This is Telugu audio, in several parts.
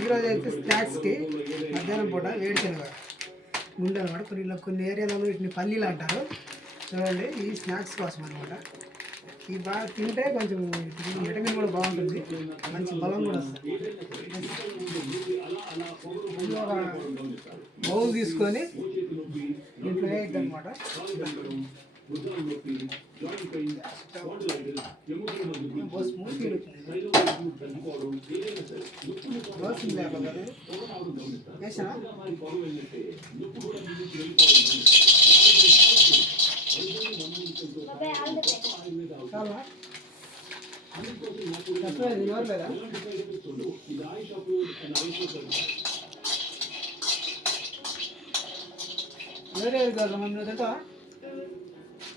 ఈరోజు అయితే స్నాక్స్కి మధ్యాహ్నం పూట వేడి శనగ గుండె అనమాట. కొన్ని ఇలా కొన్ని ఏరియాలలో వీటిని పల్లీలు అంటారు. చూడండి ఈ స్నాక్స్ కోసం అనమాట. ఈ బాగా తింటే కొంచెం విటమిన్ కూడా బాగుంటుంది. మంచి బలం కూడా వస్తుంది. ఒక బౌల్ తీసుకొని ఇంట్లో వేయద్దు అనమాట. స్మూత్ దోశ లేకపోతే వేసానా చాలా తక్కువ ఎవరు లేదా ఎవరెవరు కాదు మన తింటా సరే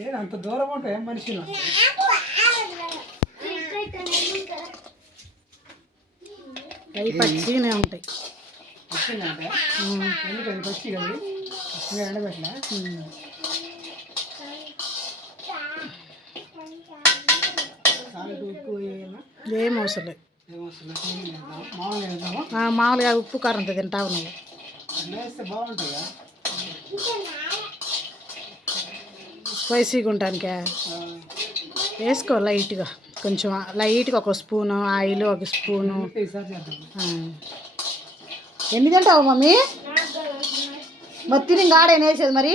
ఏం అంత దూరం ఉంటాయి ఏం మనిషి అవి పచ్చిగానే ఉంటాయి. ఎందుకంటే పచ్చి కదా ఉప్పు వేయాలా ఏం అవసరం లేదు. మామూలుగా ఉప్పు కారంతో తింటావు నువ్వు బాగుంటుందా? స్పైసీగా ఉండటానికే వేసుకో లైట్గా. కొంచెం లైట్గా ఒక స్పూను ఆయిల్ ఒక స్పూను. ఎన్ని తింటావు మమ్మీ? మరి తిని గాడేం వేసేది మరి?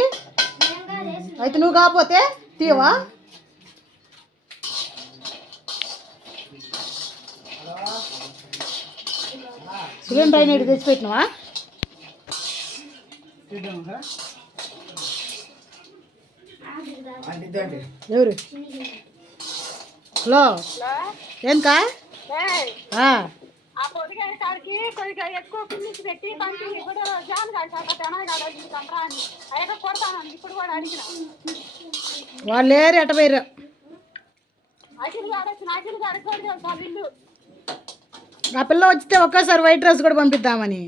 అయితే నువ్వు కాకపోతే తీయవా సిలిండర్ అయిన తెచ్చిపెట్టినవా? ఇప్పుడు కూడా అడిగిన. వాళ్ళు లేరు ఎట పోయారు ఆ పిల్ల వచ్చితే ఒక్కసారి వైట్ డ్రెస్ కూడా పంపిద్దామని.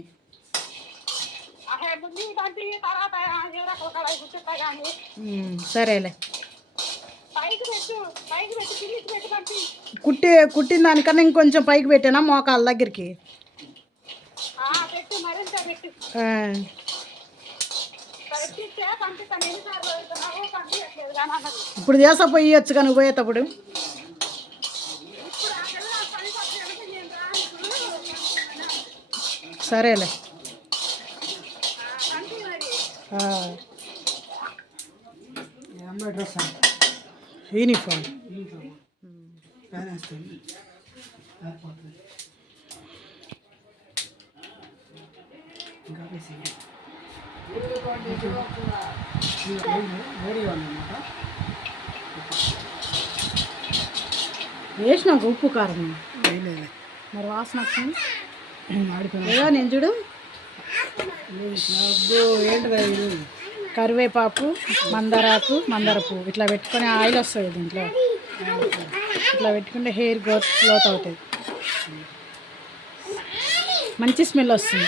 సరేలే కుట్టి కుట్టిన దానికన్నా ఇంకొంచెం పైకి పెట్టానా మోకాళ్ళ దగ్గరికి? ఇప్పుడు చేసా పోయొచ్చు కానీ పోయేటప్పుడు? సరేలే పంపి మరి ఆ, ఈ అమ్మాయి డ్రెస్ యూనిఫామ్. ఇంకా వేసిన ఉప్పు కారం. మరి వాసన వస్తుంది ఆడిపోయినా. ఏదో నేను చూడు. కరివేపాకు మందారాకు మందార పువ్వు ఇట్లా పెట్టుకొని ఆయిల్ వస్తుంది దీంట్లో. ఇట్లా పెట్టుకుంటే హెయిర్ గ్రోత్ గ్రోత్ అవుతుంది మంచి స్మెల్ వస్తుంది.